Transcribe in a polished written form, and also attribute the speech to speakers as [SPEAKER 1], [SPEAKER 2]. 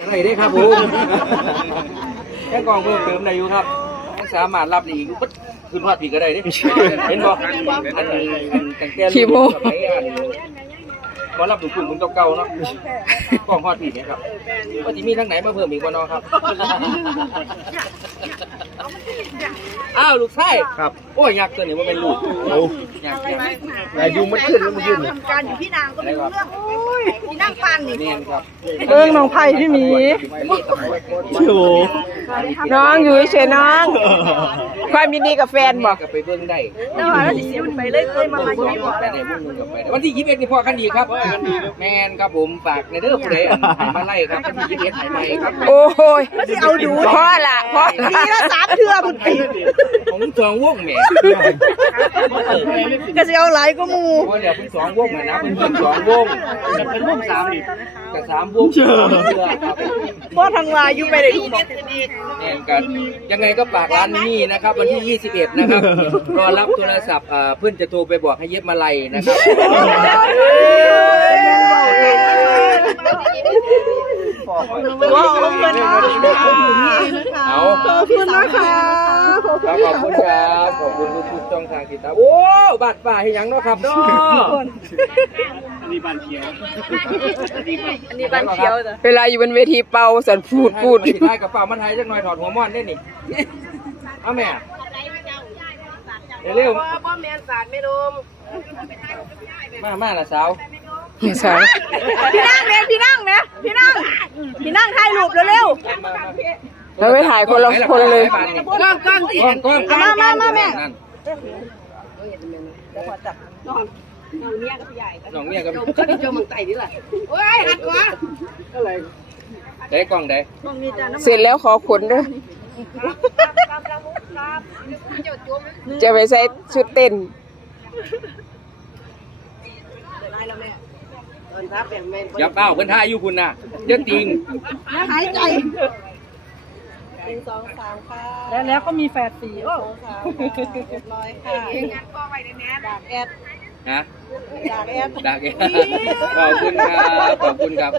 [SPEAKER 1] ได้ได้ครับผมแค่กองเพิ่มเติมได้อยู่ครับสามารถรับได้อีกขึ้นว่าผีก็ได้ดิเห็นบ่อันตั้งแต่ขี้โมบ่รับดูกลุ่มเก่าๆเนาะกองฮอดผีเนี่ยครับว่าสิมีทางไหนมาเพิ่มอีกบ่เนาะครับอ้าวลูกชายครับโอ้ยยักษ์ตัวนี้ว่าเป็นลูกยักษ์อายุมันขึ้นแล้วมันขึ้น
[SPEAKER 2] การอยู่พี่นางก็ไม่รู้เรื่องพี่นางฟังนี่
[SPEAKER 1] นี่ครับ
[SPEAKER 3] เบิ้งน้องไผ่พี่หมีน้องอยู่เฉยน้องความยินดีกับแฟนบอก
[SPEAKER 1] กับไปเบิ้งได้
[SPEAKER 2] แต่ว่าเราสิไปเลยเคยมาลายอยู่บ่
[SPEAKER 1] ได้มุ่งกับไปวันที่21นี่พ่อกันดีครับแมนครับผมฝากในเด้อผู้ใดมาไล่ครับวันที่21ไหมครับ
[SPEAKER 3] โอ้ย
[SPEAKER 2] มันสิเอาดู
[SPEAKER 3] พ่อละพ่อ
[SPEAKER 2] ดีละ3เทื่อพุ่นติ
[SPEAKER 1] ผมสองวงแหม
[SPEAKER 2] ก็สิเอาหลายก็หมู่
[SPEAKER 1] เพราะเดี๋ยวเพิ่งสองวงนะเพิ่งสองวงเป็นวง3นี่กับ3วงเชื่อครับ
[SPEAKER 2] เพราะทางว่าอยู่ไปได้ดูบ่
[SPEAKER 1] เนี่ยกันยังไงก็ฝากร้านนี้นะครับวันที่21นะครับรอรับโทรศัพท์เพื่อนจะโทรไปบอกให้เย็บมาลัยนะครับ
[SPEAKER 2] ว้าวเพิ่นเอา
[SPEAKER 1] เอา
[SPEAKER 2] ขอบคุณนะคะ
[SPEAKER 1] ครับขอบคุณครับขอบคุณทุกๆช่องทางติดตามโอ้บัตรป่าให้ยังเนาะครับเนาะอันนี้บัตรเขียว
[SPEAKER 2] อันนี้บ้านเขียวจ้ะ
[SPEAKER 3] เวลาอยู่บนเวทีเป่าสันพูด
[SPEAKER 1] ปิดท้ายกับฝ่ามันไทยจักหน่อยถอดหัวม่อนได้นี่เอาแม่เร็ว
[SPEAKER 2] บ่แม่นสารไม่ดม
[SPEAKER 1] ๆมาละสาว
[SPEAKER 3] ใช่
[SPEAKER 2] พี่นั่งแม่พี่นั่งแม่พี่นั่งถ่ายรูปเร็ว
[SPEAKER 3] เราไปถ่ายคนละคนเลย
[SPEAKER 2] ๆก้อนสิ มาแม่
[SPEAKER 1] น้องเนี่ยก็
[SPEAKER 2] ก็ดิโจมังไตนี่แหละโอ้ยหักหัว
[SPEAKER 1] ได้กล้องได้
[SPEAKER 3] เสร็จแล้วขอขนด้วยจะไปใส่ชุดเต้น
[SPEAKER 1] อย่าเป้าเพิ่นท่าอยู่คุณน่ะเดี๋ยวติง
[SPEAKER 2] หายใจแล้วก็มีแฟดสีโอ้300ค่ะงานก็ไว้ในแมสดากแอด
[SPEAKER 1] ฮะ
[SPEAKER 2] ดากแอด
[SPEAKER 1] ดักขอบคุณครับขอบคุณครับ